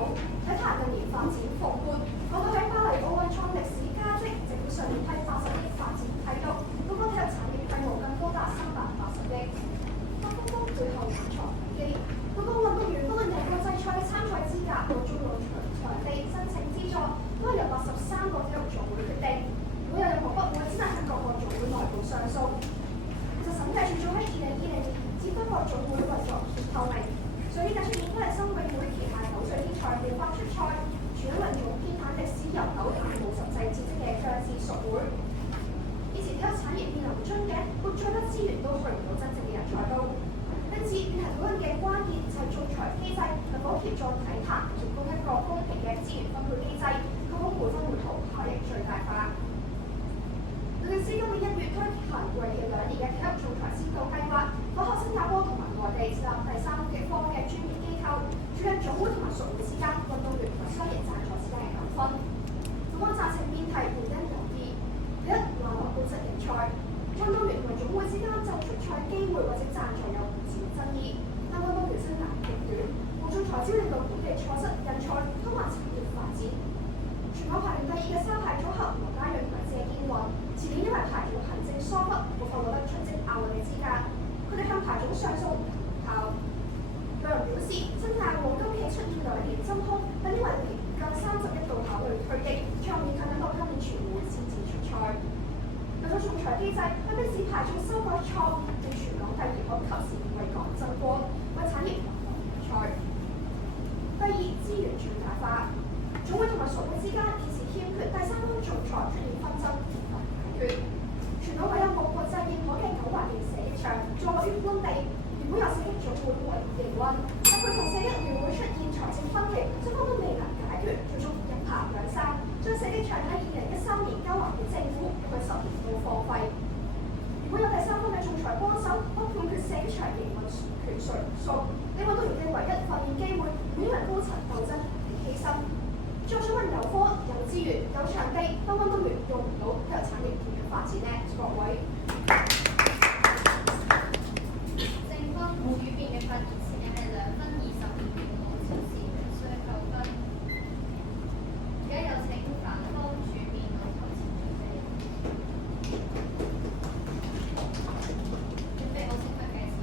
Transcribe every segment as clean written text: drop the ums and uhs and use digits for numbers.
好。體壇近年發展蓬勃，講到喺巴黎奧運創歷史佳績，政府上年批80億發展體育，本港體育產業規模更高達380億。北風風背後隱藏危機，本港運動員不論有國際賽參賽資格或中路場地申請資助，都係由83個體育總會決定。如果有任何不滿，只能向各個總會內部上訴。其實審計署早喺2020年指多個總會運作唔透明，所以近出現都係新泳會旗下9歲天才無法出賽，全運總偏袒歷史悠久但冇實際戰績嘅僵屍屬會。以前體育產業面臨樽頸，撥再多資源都去唔到真正嘅人才度。因此，議題討論嘅關鍵就係仲裁機制能否協助體壇提供一個公平嘅資源分配機制，確保每分每毫效益最大化。律政司今年1月推行為期2年嘅體育仲裁先導計劃，仿效新加坡同埋內地設立第三方嘅專業機構，處理總會同埋屬會之間、運動員同埋商業贊助之間嘅糾紛。本港責成辯題原因有二：第一，話來高質競賽，運動員同埋總會之間就出賽機會或者贊助有唔少爭議，但運動員生涯極短，無仲裁只令到本地錯失人才，拖慢產業發展。全港排名第2嘅三牌組合羅家潤同埋謝建雲，前年因為牌總行政疏忽，冇法獲得出征亞運嘅資格，佢哋向牌總上訴無效。有人表示，新亞黃金期出現2年真空，但因為年近31度考慮退役，長遠近等到今年全會先至出賽。為咗仲裁機制，向的士牌總修改錯誤，令全港第2可及時為港爭光，為產業發展人才。第二，資源最大化，總會同埋屬會之間現時欠缺第三方仲裁，出現紛爭無法解決。全港唯有冇國際認可嘅9華聯射擊場坐落於官地，原本由射擊總會為營運，但佢同射擊聯會出現財政分歧，雙方都未能解決，最終一拍兩散，將射擊場喺2013年交還俾政府，佢10年都荒廢。如果有第三方嘅仲裁幫手，可判決射擊場營運權誰屬，令運動員嘅唯一發現機會，唔因為高層鬥爭而犧牲。再想問有科、有資源、有場地，但運動員用唔到，體育產業點樣發展呢？各位。正方無語辯嘅發言時間係2分22秒，5小時，需9分。而家有請反方主辯老頭前準備。準備好即刻計時。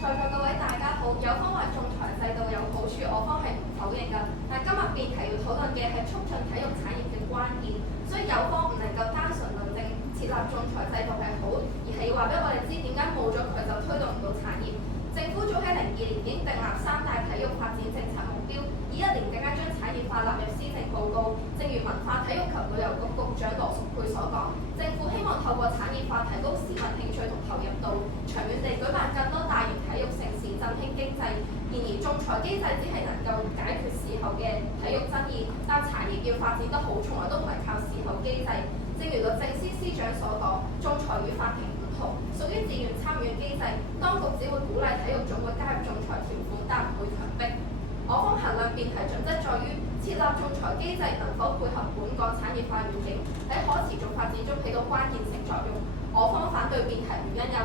在座各位大家好，有方話仲裁制度有好處，我方係唔否認㗎。但今日辯題要討論嘅係促進體育產業嘅關鍵，所以有方唔能夠單純論證設立仲裁制度係好，而係要話俾我哋知點解冇咗佢就推動唔到產業。政府早喺02年已經訂立3大體育發展政策目標，21年更加將產業化納入施政報告。正如文化體育及旅遊局局長羅淑佩所講，政府希望透過產業化提高市民興趣同投入度，長遠地舉辦更多大型體育盛事，振興經濟。然而，仲裁機制只係能夠解決事後嘅體育爭議，但產業要發展得好，從來都唔係靠事後機制。正如律政司司長所講，仲裁與法庭唔同，屬於自願參與嘅機制，當局只會鼓勵體育總會加入仲裁條款，但唔會強迫。我方衡量辯題準則在於設立仲裁機制能否配合本港產業化願景，喺可持續發展中起到關鍵性作用。我方反對辯題原因有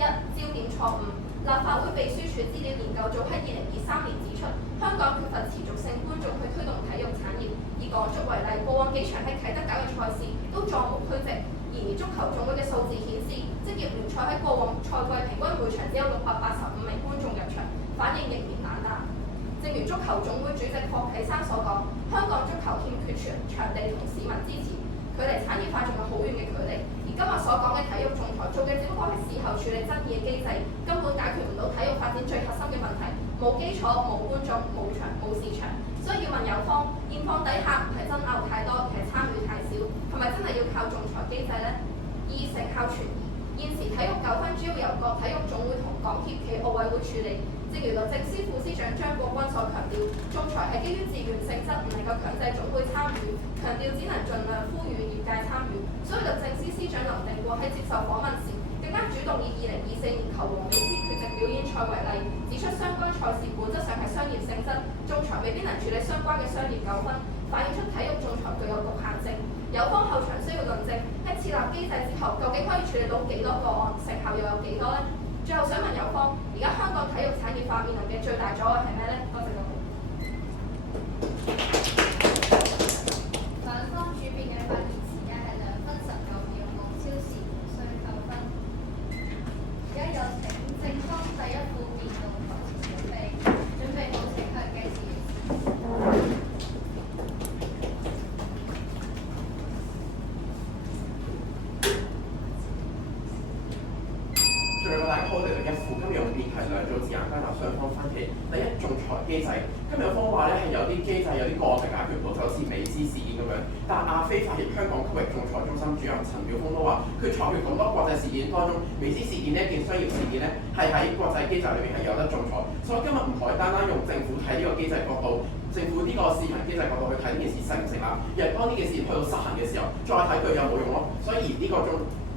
2：一、焦點錯誤。立法會秘書處資料研究組喺2023年指出，香港缺乏持續性觀眾去推動體育產業。以港足為例，過往幾場喺啟德搞嘅賽事都座無虛席。然而，足球總會嘅數字顯示，職業聯賽喺過往賽季平均每場只有685名觀眾入場，反應仍然冷淡。正如足球總會主席霍啟山所講，香港足球欠缺場地同市民支持，距離產業化仲有好遠嘅距離。而今日所講嘅體育仲裁，做嘅只不過係事後處理爭議嘅機制，根本解決唔到體育發展最核心嘅問題，冇基礎、冇觀眾、冇場、冇市場。所以要問有方，現況底下唔係爭拗太多，而係參與太少，係咪真係要靠仲裁機制呢？二、成效存疑。現時體育糾紛主要由各體育總會同港協暨奧委會處理。正如律政司副司長張國軍所強調，仲裁係基於自願性質，唔能夠強制總會參與，強調只能盡量呼籲業界參與。所以律政司司長林定國喺接受訪問時，更加主動以2024年球王美斯缺席表演賽為例，指出相關賽事本質上係商業性質，仲裁未必能處理相關嘅商業糾紛，反映出體育仲裁具有局限性。有方後場需要論證，喺設立機制之後，究竟可以處理到幾多個案，成效又有幾多呢？最後想問有方，而家香港體育產業發化面臨嘅最大阻礙係咩呢？多謝各位。反方主辯嘅發言時間係2分19秒，無超時，無需扣分。而家有請正方第一副辯論台前準備好請向嘅詞。最後大家好，我哋一副今日用辯題兩組字眼歸納雙方分歧。第一，仲裁機制。今日有方話咧係有啲機制有啲個案係解決唔到，就好似美資事件咁樣。但亞非法協香港區域仲裁中心主任陳曉峰都話，佢裁決咁多國際事件當中，美資事件呢一件商業事件咧係喺國際機制裏面係有得仲裁。所以今日唔可以單單用政府睇呢個機制角度，政府呢個試行機制角度去睇呢件事成唔成立，而係當呢件事去到實行嘅時候，再睇佢有冇用咯。所以呢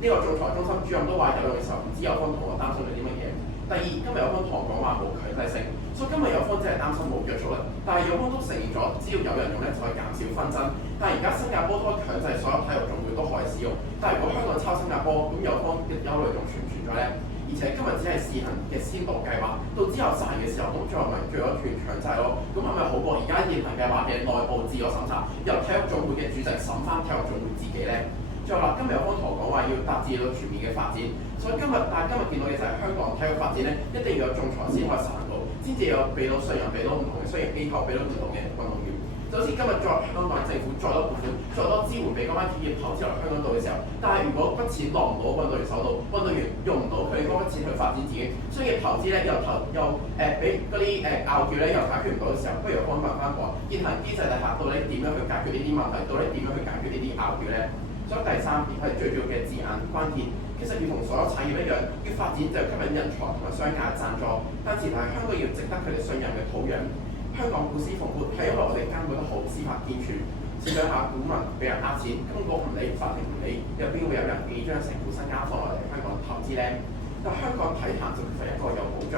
個仲裁中心主任都話有用嘅時候，唔知有方同學擔心咗啲乜嘢。第二，今日有方同學講話冇強制性，所以今日有方只係擔心冇約束力，但係有方都承認咗，只要有人用咧就可以減少紛爭。但係而家新加坡都強制所有體育總會都可以使用，但係如果香港抄新加坡，咁有方嘅憂慮仲存唔存在咧？而且今日只係試行嘅先導計劃，到之後實行嘅時候，咁最後咪最有權強制咯？咁係咪好過而家現行計劃嘅內部自我審查，由體育總會嘅主席審翻體育總會自己咧？再話今日有方同學講話要達至到全面嘅發展，所以但係今日見到嘅就係香港體育發展咧，一定要有仲裁先可以實行到，先至有俾到信任，俾到唔同嘅商業機構，俾到唔同嘅運動員。就好似今日再香港政府再多撥款，再多支援俾嗰班企業投資落香港度嘅時候，但係如果筆錢落唔到運動員手度，運動員用唔到佢哋嗰筆錢去發展自己，商業投資咧又俾嗰啲拗撬咧又解決唔到嘅時候，不如我問翻個現行機制底下，到底點樣去解決呢啲問題？到底點樣去解決呢啲拗撬咧？所以第三點係最重要嘅字眼關鍵，其實要同所有產業一樣，要發展就吸引人才同埋商界贊助，但前提係香港要值得佢哋信任嘅土壤。香港股市蓬勃係因為我哋監管得好，司法健全。試想下股民俾人呃錢，金管局唔理，法庭唔理，有邊會有人幾張成副身家放落嚟香港投資咧？但香港體壇就缺乏一個有保障，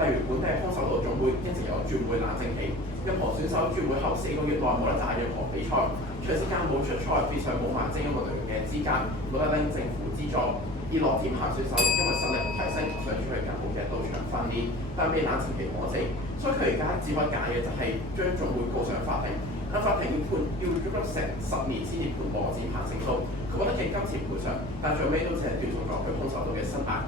例如本地空手道總會一直有轉會冷靜期，任何選手轉會後4個月內冇得打任何比賽。長時間冇出賽，變相冇埋精英運動員嘅資格，冇得拎政府資助。而羅天霞選手因為實力提升，想出去更好嘅道場訓練，但未冷靜期過死，所以佢而家只可以揀嘅就係將總會告上法庭。但法庭要足足成10年先至判羅天霞勝訴，佢覺得其金錢賠償，但最尾都只係斷送咗佢空手道嘅生涯。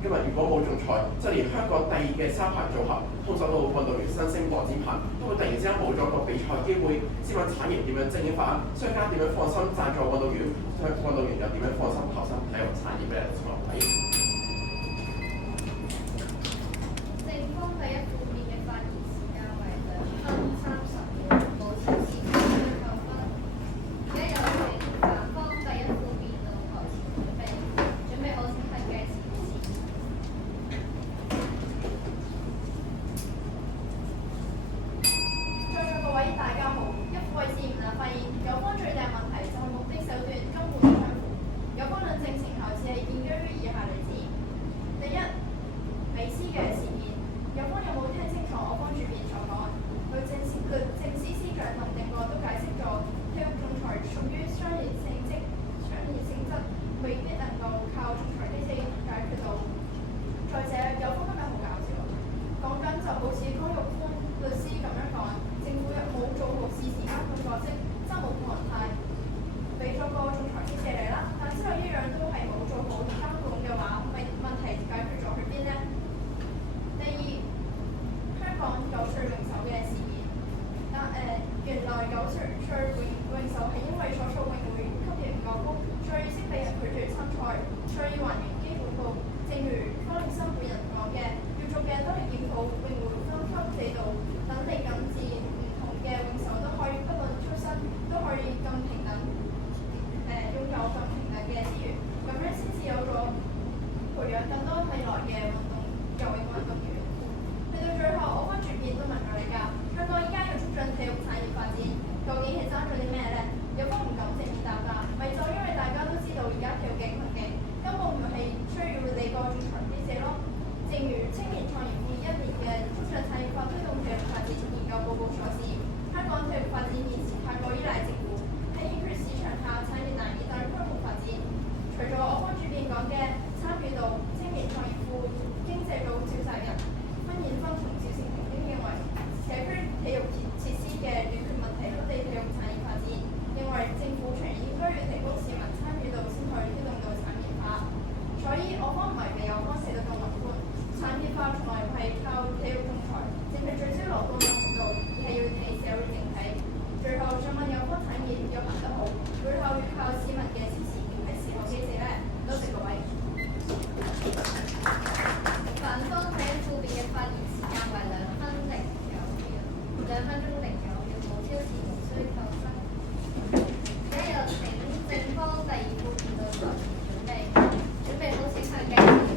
今日如果冇仲裁，就連香港第2嘅三牌組合空手道運動員新星羅展鵬都會突然之間冇咗個比賽機會。試問產業點樣精英化？商家點樣放心贊助運動員？運動員又點樣放心投身體育產業咧？請落位。正方第一副辯嘅發言時間為2分30秒，無超時，無需扣分。而家有請反方第一副辯論台前準備好請向嘅詞。各位大家好，一副為試驗發現，有方最大問題就係目的手段根本不相符，有方論證成效只係建基於以下例子。分鐘零9秒，無超時無需扣分。而家有請正方第二副辯論台準備好請向計時器。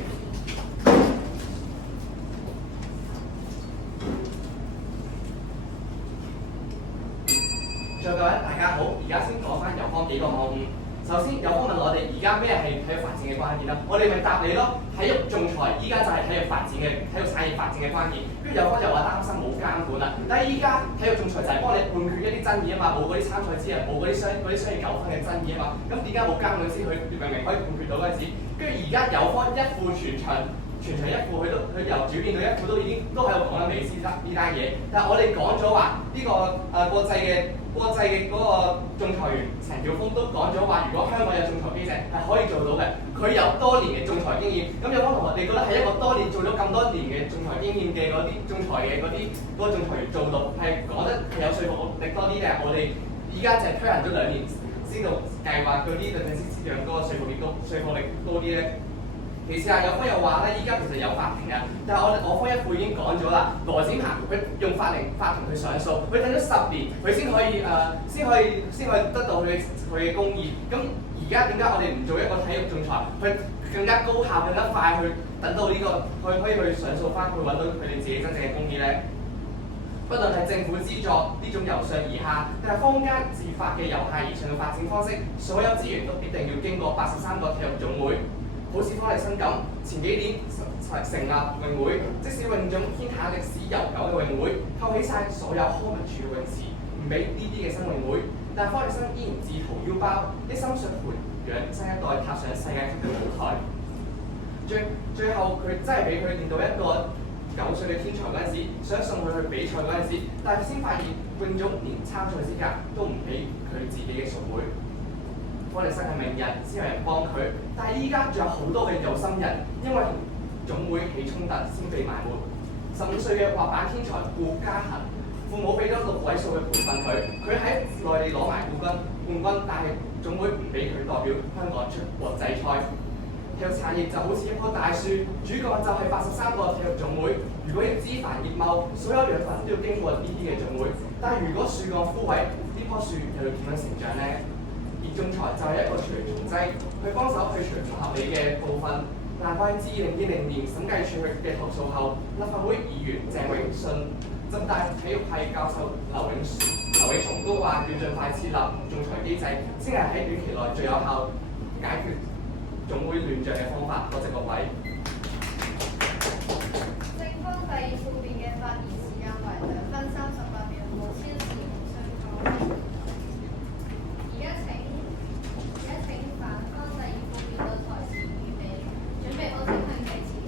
各位大家好，而家先講翻有方幾個謬誤。首先，有方問我哋而家咩係體育發展嘅關鍵啦，我哋咪答你咯。體育仲裁依家就係體育產業發展嘅關鍵。跟住有方又話擔心冇監管啦，但係依家體育仲裁就係幫你判決一啲爭議啊嘛，冇嗰啲參賽資格，冇嗰啲商業糾紛嘅爭議啊嘛。咁點解冇監管先？佢明明可以判決到嗰陣時，跟住而家有方一副全場一副，佢由主變到一副都喺度講緊美斯呢單嘢。但係我哋講咗話呢個國際嘅嗰個仲裁員陳曉峰都講咗話，如果香港有仲裁機制係可以做到嘅，佢有多年嘅仲裁經驗。咁有方同學，你覺得係一個多年做咗咁多年嘅仲裁經驗嘅嗰啲仲裁嘅嗰個仲裁員做到係講得係有說服力多啲定係我哋而家就係推行咗2年先到計劃嗰啲律政司司長嗰個說服力高啲咧？其次有方又話咧，依家其實有法庭啊，但係我方一副已經講咗啦，羅展鵬佢用法庭去上訴，佢等咗10年，佢先可以得到佢嘅公義。咁而家點解我哋唔做一個體育仲裁，去更加高效、更加快去等到呢個，可以去上訴翻，去揾到佢哋自己真正嘅公義咧？不論係政府資助呢種由上而下，定係坊間自發嘅由下而上嘅發展方式，所有資源都必定要經過83個體育總會。好似方力申咁，前幾年成立泳會，即使泳總天下歷史悠久嘅泳會，扣起晒所有康文署泳池，唔俾呢啲嘅新泳會，但方力申依然自掏腰包，一心想培養新一代踏上世界級嘅舞台。最後佢真係俾佢練到一個9歲嘅天才嗰陣時，想送佢去比賽嗰陣時，但係先發現泳總連參賽資格都唔俾佢自己嘅屬會。方力申係名人，先有人幫佢，但係依家仲有好多嘅有心人，因為同總會起衝突，先被埋沒。15歲嘅滑板天才顧嘉恒，父母俾咗6位數嘅培訓佢喺內地攞埋冠軍，但係總會唔俾佢代表香港出國際賽。體育產業就好似一棵大樹，主角就係83個體育總會。如果要枝繁葉茂，所有養分都要經過呢啲嘅總會。但係如果樹幹枯萎，呢棵樹又要點樣成長呢？而仲裁就係一個除蟲劑，去幫手去除唔合理嘅部分。難怪自2020年審計處嘅投訴後，立法會議員鄭永信、浸大體育系教授劉永松都話要盡快設立仲裁機制，先係喺短期內最有效解決總會亂象嘅方法。多謝各位。正方第二副辯嘅發言時間為2分38秒，無超時無需扣分。而家請反方第二副辯論台前預備，準備好請向計時器。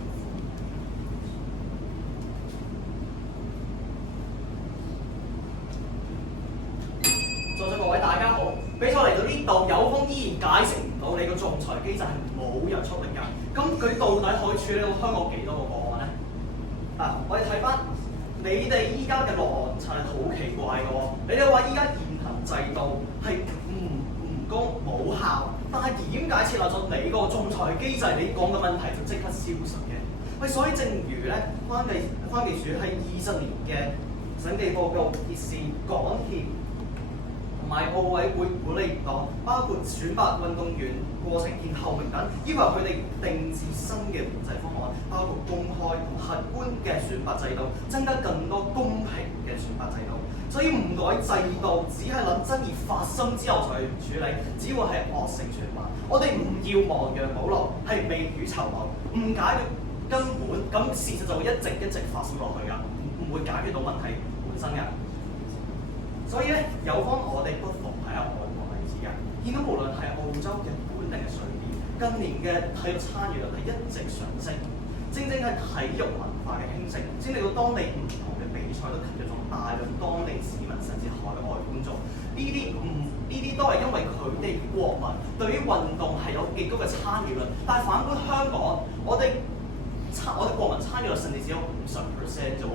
在座各位大家好，比賽嚟到呢度，有方依然解釋唔到你個仲裁機制係冇人出力㗎。咁佢到底可以處理到香港幾多個個案呢？我哋睇翻你哋依家嘅落案真係好奇怪嘅喎。你哋話依家現行制度係唔公冇效，但係點解設立咗你個仲裁機制，你講嘅問題就即刻消失嘅？喂，所以正如咧，關記署喺20年嘅審計報告揭示港協同埋奧委會管理員黨，包括選拔運動員過程見透明等，要求佢哋定置新嘅管制方案，包括公開同客觀嘅選拔制度，增加更多公平嘅選拔制度。所以唔改制度，只係諗爭議發生之後才去處理，只會係惡性循環。我哋唔要亡羊補牢，係未雨綢繆，唔解決根本，咁事實就會一直發生落去㗎，唔會解決到問題本身㗎。所以咧，有方我哋不妨睇下外國例子㗎，見到無論係澳洲、日本定係瑞典，近年嘅體育參與率係一直上升，正係體育文化嘅興盛，先令到當地唔同嘅比賽都吸引咗大量當地市民甚至海外觀眾。呢啲都係因為佢哋國民對於運動係有極高嘅參與率，但係反觀香港，我哋國民參與率甚至只有50% 啫喎。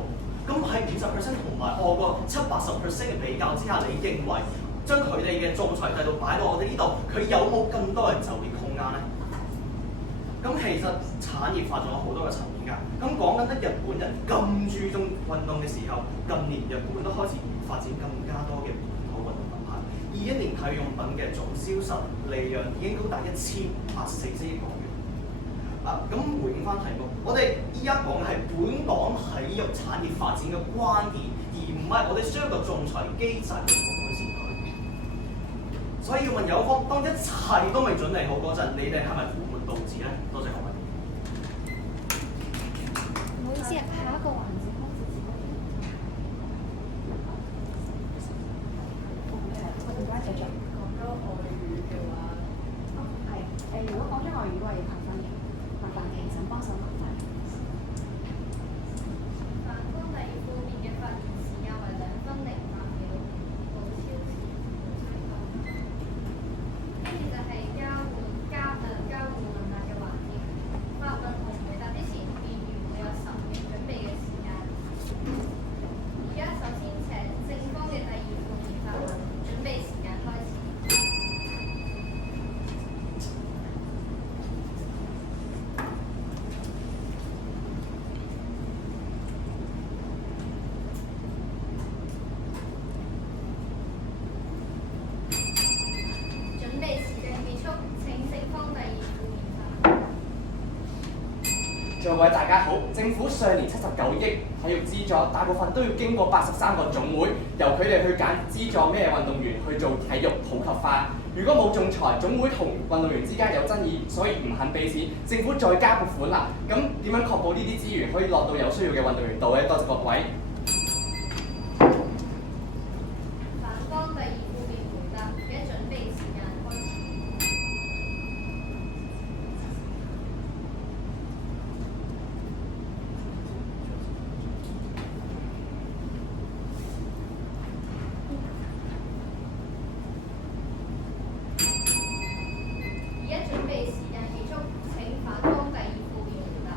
咁喺50% 同埋外國70-80% 嘅比較之下，你認為將佢哋嘅仲裁制度擺到我哋呢度，佢有冇更多嘅就業空間呢？咁其實產業化仲有好多嘅層面㗎。咁講緊得日本人咁注重運動嘅時候，近年日本都開始發展更加多嘅本土運動品牌。21年體育用品嘅總銷售利潤已經高達1540億港元。咁回應翻題目，我哋依家講嘅係本港體育產業發展嘅關鍵，而唔係我哋需要一個仲裁機制去改善佢。所以要問有方，當一切都未準備好嗰陣，你哋係咪本末倒置咧？多謝各位。唔好意思啊，下一個環節開始。我哋而家繼續講咗外語嘅話，如果講咗外語嘅話要評分嘅，麻煩評審幫手評分。反方第二負面嘅發言時間為2分08秒，無超時，無超過。跟住就係交換問答嘅環節。發問同回答之前，議員會有10秒準備嘅時間。而家首先請正方嘅第二負面發問，準備時間開始。準備時間結束，請正方第二負面發問。各位大家好，政府上年79億體育資助，大部分都要經過83個總會，由佢哋去揀資助咩運動員去做體育普及化。如果冇仲裁，總會同運動員之間有爭議，所以唔肯俾錢，政府再加撥款啦。咁點樣確保呢啲資源可以落到有需要嘅運動員度呢？多謝各位。反方第二負面回答，而家準備時間開始。而家準備時間結束，請反方第二負面回答。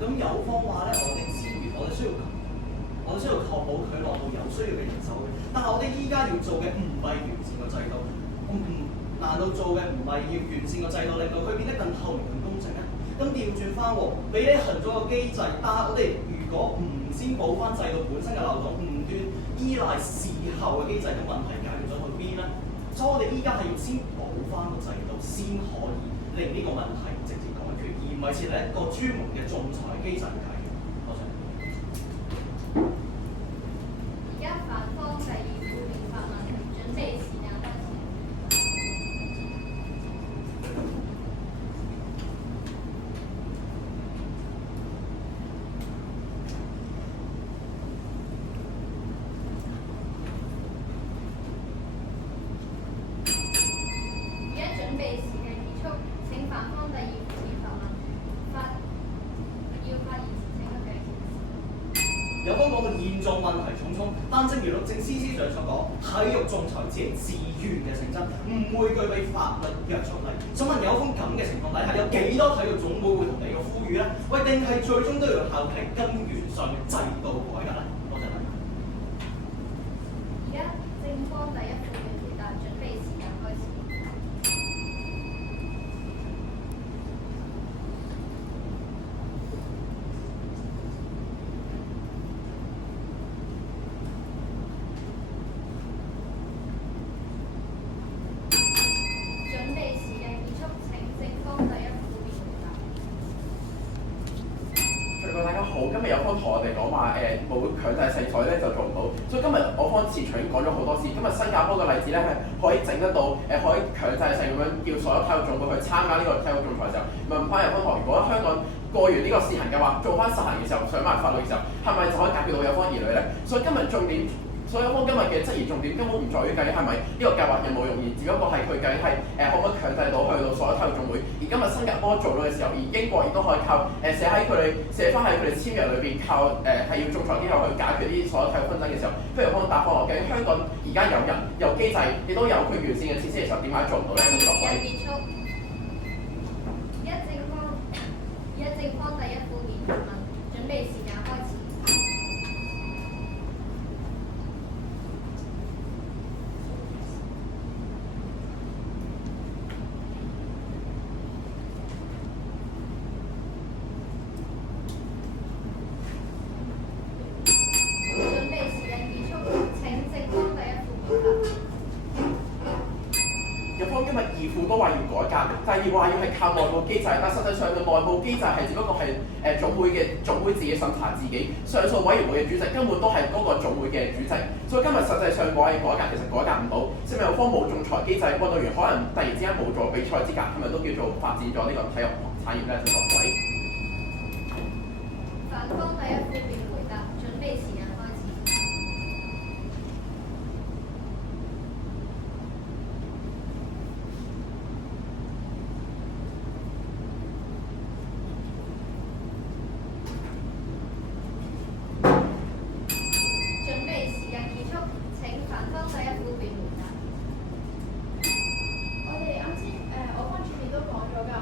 咁有方話咧，我哋資源我哋需要確保佢落到有需要嘅人手嘅。但係我哋依家要做嘅唔係完善個制度，難道做嘅唔係要完善個制度，令到佢變得更透明、更公正咧？咁調轉翻喎，你咧行咗個機制，但係我哋如果唔先補翻制度本身嘅漏洞，唔斷依賴事後嘅機制，咁問題解決咗去邊咧？所以我哋依家係要先補翻個制度，先可以令呢個問題直接解決，而唔係設立一個專門嘅仲裁機制去解決。多謝。而家反方第二負面發問，準備時間開始。而家準備時間結束，請反方第二負面發問。要發言前請佢繼續。有方講到現狀問題重重，但正如律政司司長所講，體育仲裁只係自願嘅性質，唔會具備法律約束力。想問有方咁嘅情況底下，有幾多體育總會會同你個呼籲咧？喂，定係最終都要靠係根源上嘅制度改革咧？多謝大家。而家正方第一負面回答，準備時間開始。準備時間結束，請正方第一負面回答。大家好，今日有方同我哋講話冇強制性，所以咧就做唔到。所以今日我方市場已經講咗好多次。今日新加坡嘅例子咧係可以整得到可以強制性咁樣叫所有體育總會去參加呢個體育仲裁嘅時候，問翻有方堂，如果香港過完呢個試行嘅話，做翻實行嘅時候，上翻法律嘅時候，係咪就可以解決到有方疑慮咧？所以今日重點。所以有方今日嘅質疑重點根本唔在於究竟係咪呢個計劃有冇用，而只不過係佢究竟係可唔可以強制到去到所有體育總會。而今日新加坡做到嘅時候，而英國亦都可以靠寫翻喺佢哋簽約裏邊，靠係要仲裁機構去解決呢啲所有體育紛爭嘅時候，不如有方答翻我，究竟香港而家有人有機制，亦都有佢完善嘅設施嘅時候，點解做唔到咧？咁各位。結束。而家正方第一負面發問，準備時間開始。府都話要改革，第二話要係靠內部機制，但實際上嘅內部機制係只不過係總會自己審查自己，上訴委員會嘅主席根本都係嗰個總會嘅主席，所以今日實際上改革其實改革唔到，市民有方冇仲裁機制，運動員可能突然之間冇咗比賽資格，係咪都叫做發展咗呢個體育產業咧？先各位。反方第一副辯回答，準備時間開始。準備時間結束，請反方第一副辯回答。我哋啱先我方主編都講咗㗎，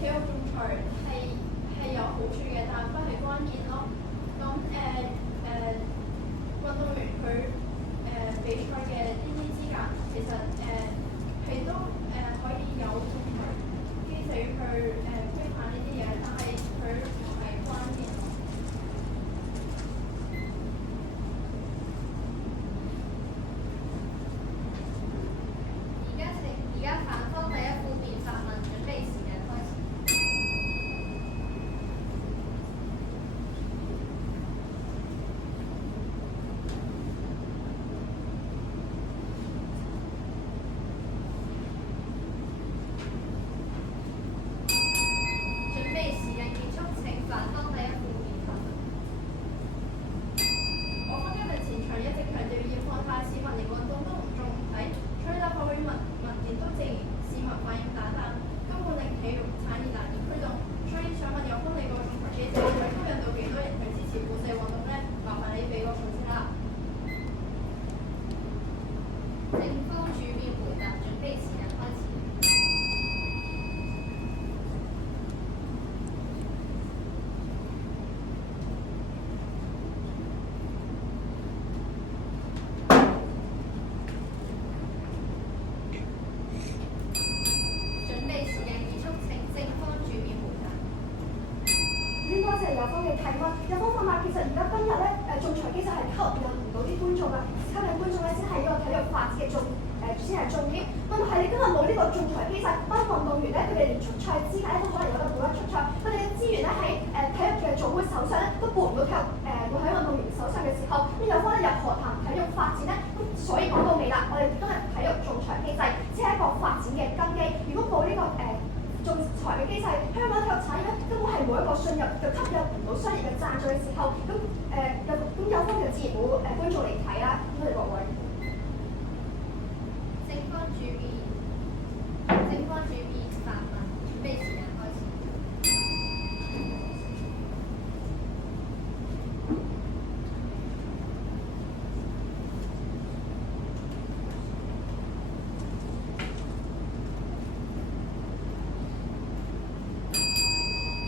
體育仲裁係有好處嘅，但不係關鍵咯。咁運動員佢比賽嘅呢啲資格，其實係都可以有仲裁機制去規範呢啲嘢，但係佢唔係關鍵咯。而家反方第一副辯發問，準備時間開始。準備時間結束，請反方第一副辯發問。我方今日前場一直強調要放下市民連運動都唔重睇，所以立法會文件都正如市民反映打彈，根本令體育產業難以驅動。所以想問有方你個仲裁機制會吸引到幾多人去支持本地運動呢？麻煩你俾個信息啦。正方主辯回答，準備時間開始。準備時間結束，請正方主辯回答。先多謝有方嘅提問。有方問話其實而家今日咧仲裁機制係吸引唔到啲觀眾㗎，吸引觀眾咧先係呢個體育發展嘅先係重點。問題係你今日冇呢個仲裁機制，班運動員咧佢哋連出賽資格咧都可能有得冇得出賽，佢哋嘅資源咧喺體育嘅總會手上咧都撥唔到體育會喺運動員手上嘅時候，呢有方咧又何談體育發展咧？咁所以講到尾啦，我哋今日體育仲裁機制只係一個發展嘅根基，如果冇呢個仲裁嘅機制，香港體育產業咧根本係冇一個信入，就吸引唔到商業嘅贊助嘅時候，咁有方就自然冇觀眾嚟睇啦。多謝各位。正方主辯發問，準備時間開始。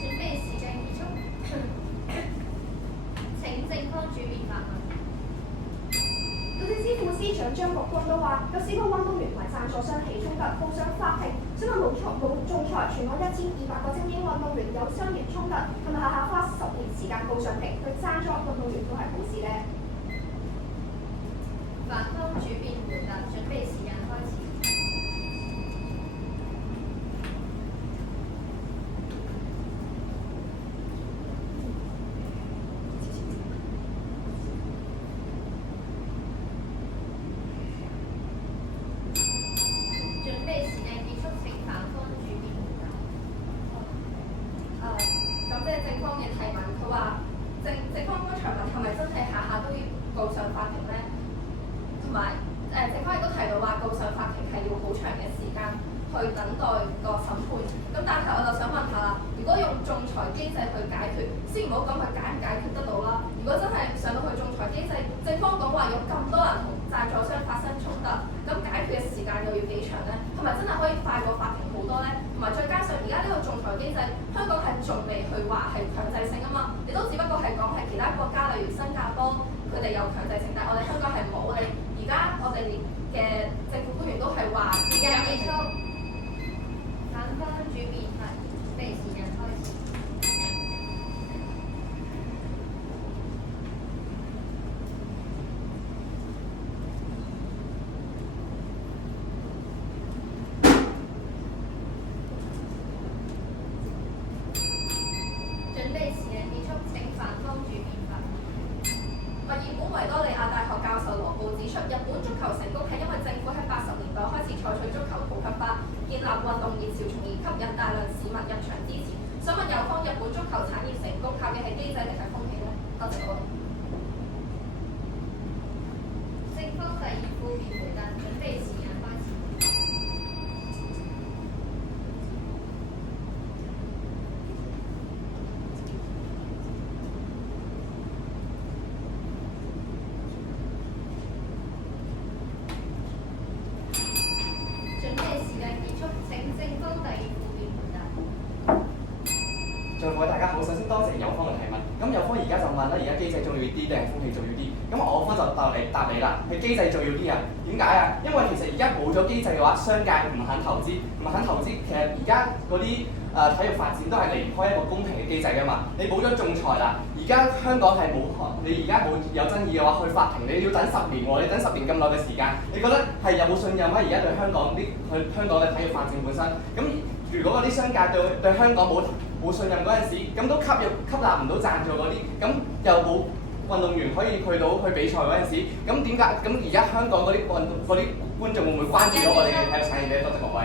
準備時間結束，請正方主辯發問。律政司副司長張國軍都話，有試過運動員同埋贊助商起衝突，告上法庭。請問冇仲裁，全港1200個精英運動員有商業衝突，係咪下下花10年時間告上庭，對贊助運動員都係好事呢？反方主辯回答，準備時間開始。準備時間結束，請反方主辯回答。咁即係正方嘅提問，佢話正方剛才問係咪真係下下都要告上法庭咧？同埋正方亦都提到話告上法庭係要好長嘅時間去等待個審判。咁但係我就想問下啦，如果用仲裁機制去解決，先唔好講佢解唔解決得到啦。如果真係上到去仲裁機制，正方講話有咁多人同贊助商發生衝突，咁解決嘅時間又要幾長咧？係咪真係可以快過法庭好多咧？同埋再加上而家呢個仲裁機制，香港係仲未去話係強制性啊嘛，你都只不過係講係其他國家，例如新加坡，佢哋有強制性，但係我哋香港係冇。而家我哋嘅政府官員都係話時間結束，反方主辯發言，準備時間開始。指出，日本足球成功係因為政府喺80年代開始採取足球普及化，建立運動熱潮，從而吸引大量市民入場支持。想問有方，日本足球產業成功靠嘅係機制定係風氣呢？多謝各位。正方第二副面回答，準備時間開始。準備時間結束，請正方第二副面回答。各位大家好，首先多謝有方嘅提問。咁有方而家就問啦，而家機制重要啲定係風氣重要啲？咁我方就答你啦，係機制重要啲啊。點解啊？因為其實而家冇咗機制嘅話，商界唔肯投資，其實而家嗰啲體育發展都係離唔開一個公平嘅機制㗎嘛。你冇咗仲裁啦，而家香港係冇，你而家冇有爭議嘅話，去法庭你要等10年喎，你等10年咁耐嘅時間，你覺得係有冇信任啊？而家對香港嘅體育發展本身，咁如果嗰啲商界對香港冇信任嗰陣時，咁都吸納唔到贊助嗰啲，咁又冇運動員可以去比賽嗰陣時，咁點解？咁而家香港嗰啲觀眾會唔會關注到我哋嘅體育產業咧？多謝各位。